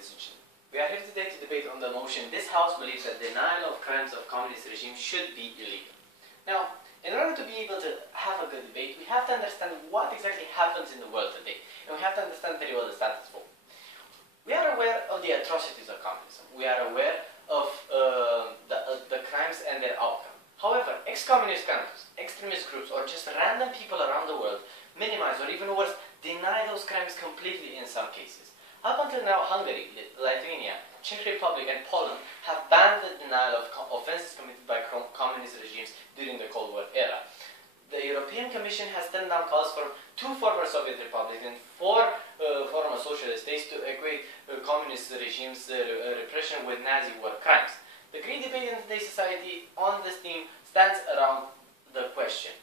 ladies and gentlemen. We are here today to debate on the motion, this House believes that denial of crimes of communist regime should be illegal. Now, in order to be able to have a good debate, we have to understand what exactly happens in the world today, and we have to understand very well the status quo. We are aware of the atrocities of communism. We are aware of the crimes and their outcome. However, ex-communist countries, extremist groups, or just random people around the world minimize, or even worse, deny those crimes completely in some cases. Up until now, Hungary, Lithuania, Czech Republic, and Poland have banned the denial of offenses committed by communist regimes during the Cold War era. The European Commission has turned down calls for 2 former Soviet republics and 4 former socialist states to equate communist regimes' repression with Nazi war crimes. The great debate in today's society on this theme stands around the question: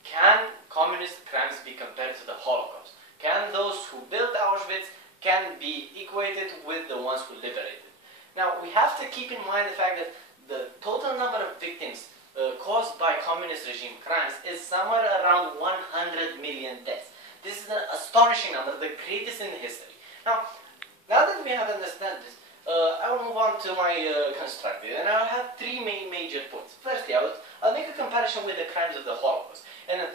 can communist crimes be compared to the Holocaust? Can those who built Auschwitz can be equated with the ones who liberated? Now, we have to keep in mind the fact that the total number of victims caused by communist regime crimes is somewhere around 100 million deaths. This is an astonishing number, the greatest in history. Now that we have understood this, I will move on to my constructive, and I'll have 3 major points. Firstly, I'll make a comparison with the crimes of the Holocaust, and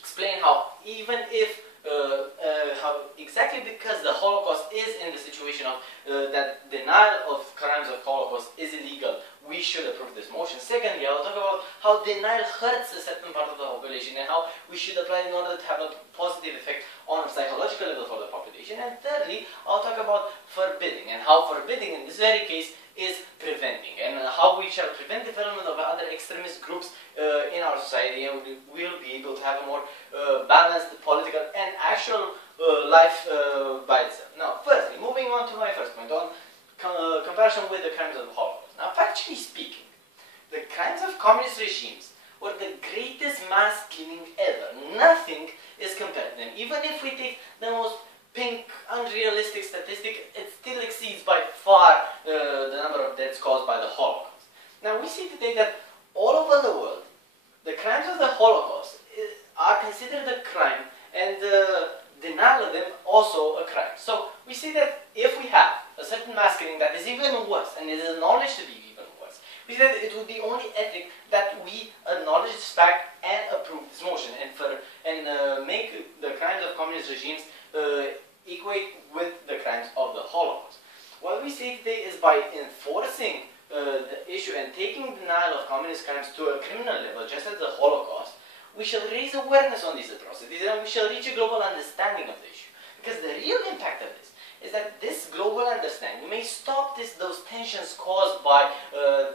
explain how even if how exactly because the Holocaust is in the situation of that denial of crimes of Holocaust is illegal, we should approve this motion. Secondly, I will talk about how denial hurts a certain part of the population and how we should apply in order to have a positive effect on a psychological level for the population. And thirdly, I'll talk about forbidding and how forbidding in this very case is preventing, and how we shall prevent development of other extremist groups in our society, and we will be able to have a more balanced political and actual life by itself. Now, firstly, moving on to my first point on comparison with the crimes of the Holocaust. Now, factually speaking, the crimes of communist regimes were the greatest mass killing ever. Nothing is compared to them. Even if we take the most pink, unrealistic statistic, it still exceeds by far the number of deaths caused by the Holocaust. Now, we see today that all over the world, the crimes of the Holocaust are considered a crime, and the denial of them also a crime. So, we see that if we have a certain mass killing that is even worse, and it is acknowledged to be even worse, we see that it would be only ethic that we acknowledge this fact and approve this motion, and make the crimes of communist regimes equate with the crimes of the Holocaust. What we see today is by enforcing the issue and taking denial of communist crimes to a criminal level, just as the Holocaust, we shall raise awareness on these atrocities, and we shall reach a global understanding of the issue. Because the real impact of this is that this global understanding may stop those tensions caused by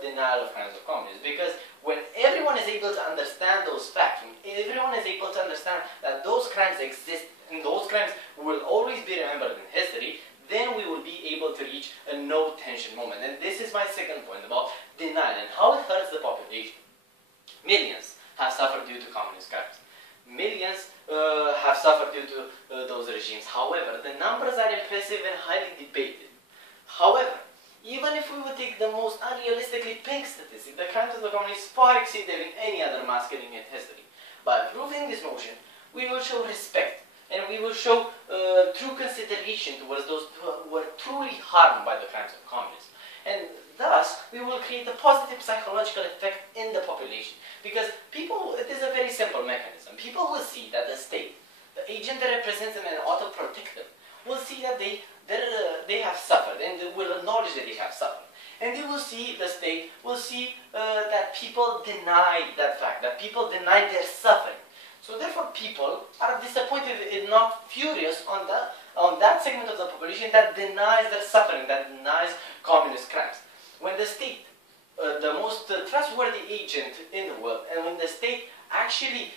denial of crimes of communism. Because when everyone is able to understand those facts, when everyone is able to understand that those crimes exist and those crimes will always be remembered in history, then we will be able to reach a no-tension moment. And this is my second point about denial and how it hurts the population. Millions have suffered due to communist crimes. Millions have suffered due to those regimes. However, the numbers are impressive and highly debated. However, even if we would take the most unrealistically pink statistic, the crimes of the communists far exceed them in any other mass killing in history. By approving this motion, we will show respect, and we will show true consideration towards those who were truly harmed by the crimes of communism. And thus, we will create a positive psychological effect in the population. Because people, it is a very simple mechanism. People will see that the state, the agent that represents them and ought to protect them, will see that they have suffered, and they will acknowledge that they have suffered. And they will see, the state will see that people deny that fact, that people deny their suffering. So therefore, people are disappointed and not furious on that segment of the population that denies their suffering, that denies communist crimes. When the state, the most trustworthy agent in the world, and when the state actually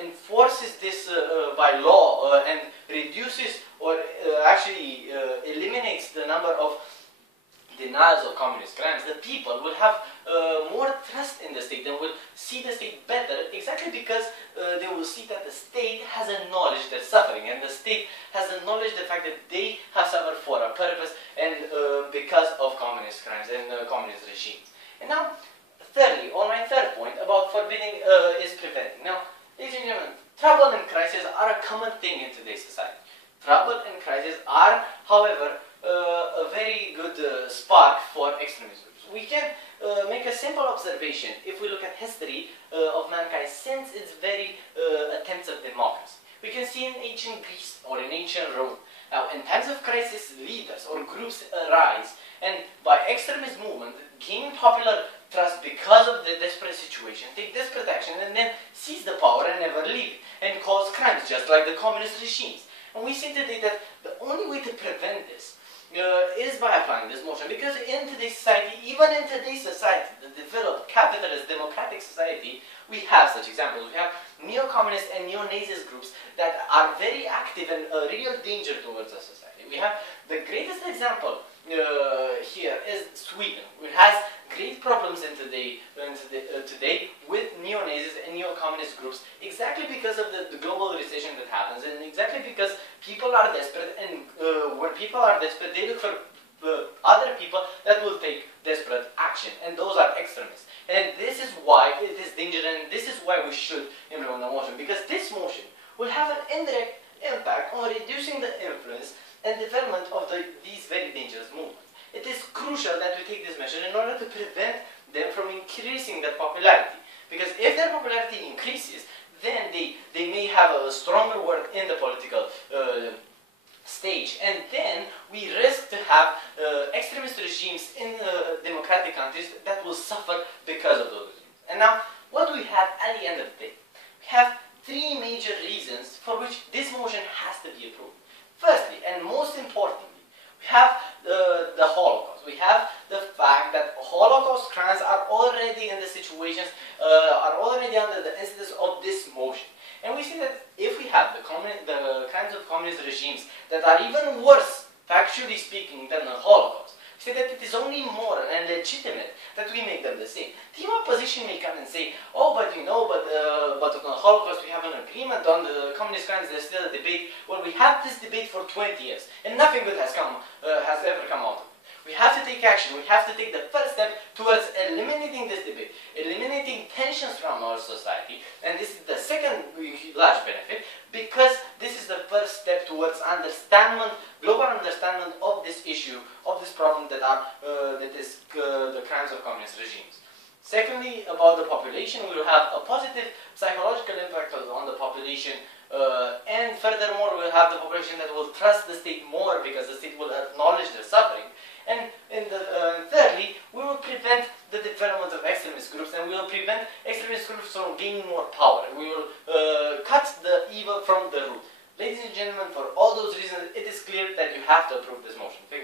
enforces this by law and reduces or actually eliminates the number of denials of communist crimes, the people will have more trust in the state and will see the state better, exactly because they will see that the state has acknowledged their suffering, and the state has acknowledged the fact that they have suffered for a purpose and because of communist crimes and communist regimes. And now, thirdly, on my third point about forbidding is preventing. Now, ladies and gentlemen, trouble and crisis are a common thing in today's society. Trouble and crisis are, however, a very spark for extremism. We can make a simple observation if we look at history of mankind since its very attempts of democracy. We can see in ancient Greece or in ancient Rome. Now, in times of crisis, leaders or groups arise, and by extremist movement, gain popular trust because of the desperate situation, take desperate action, and then seize the power and never leave it, and cause crimes just like the communist regimes. And we see today that the only way to prevent this is by applying this motion, because in today's society, even in today's society, the developed capitalist democratic society, we have such examples. We have neo-communist and neo-Nazist groups that are very active and a real danger towards our society. We have the greatest example here is Sweden, which has great problems today with neo-Nazis and neo-communist groups, exactly because of the global recession that happens, and exactly because people are desperate, and when people are desperate, they look for other people that will take desperate action, and those are extremists. And this is why it is dangerous, and this is why we should implement the motion, because this motion will have an indirect impact on reducing the influence and development of these very dangerous movements. It is crucial that we take this measure in order to prevent them from increasing their popularity, because if their popularity increases, then they may have a stronger word in the political stage, and then we risk to have extremist regimes in democratic countries that will suffer because of those regimes. And now, what do we have at the end of the day? We have three major reasons for which this motion has to be approved. Firstly, and most importantly, we have the Holocaust. We have the fact that Holocaust crimes are already in the situations, are already under the incidence of this motion. And we see that if we have the kinds of communist regimes that are even worse, factually speaking, than the Holocaust, we say that it is only moral and legitimate that we make them the same. The opposition may come and say, oh, but you know, but on the Holocaust we have an agreement, on the communist crimes there's still a debate. Well, we have this debate for 20 years, and nothing good has ever come out of it. We have to take action. We have to take the first step towards eliminating this debate, eliminating tensions from our society, and this is the second large benefit, because this is the first step towards global understanding of this issue, of this problem that is the crimes of communist regimes. Secondly, about the population, we will have a positive psychological impact on the population, and furthermore, we will have the population that will trust the state more, because the state will acknowledge their suffering. And thirdly, we will prevent the development of extremist groups, and we will prevent extremist groups from gaining more power. We will cut the evil from the root. Ladies and gentlemen, for all those reasons, it is clear that you have to approve this motion. Thank you.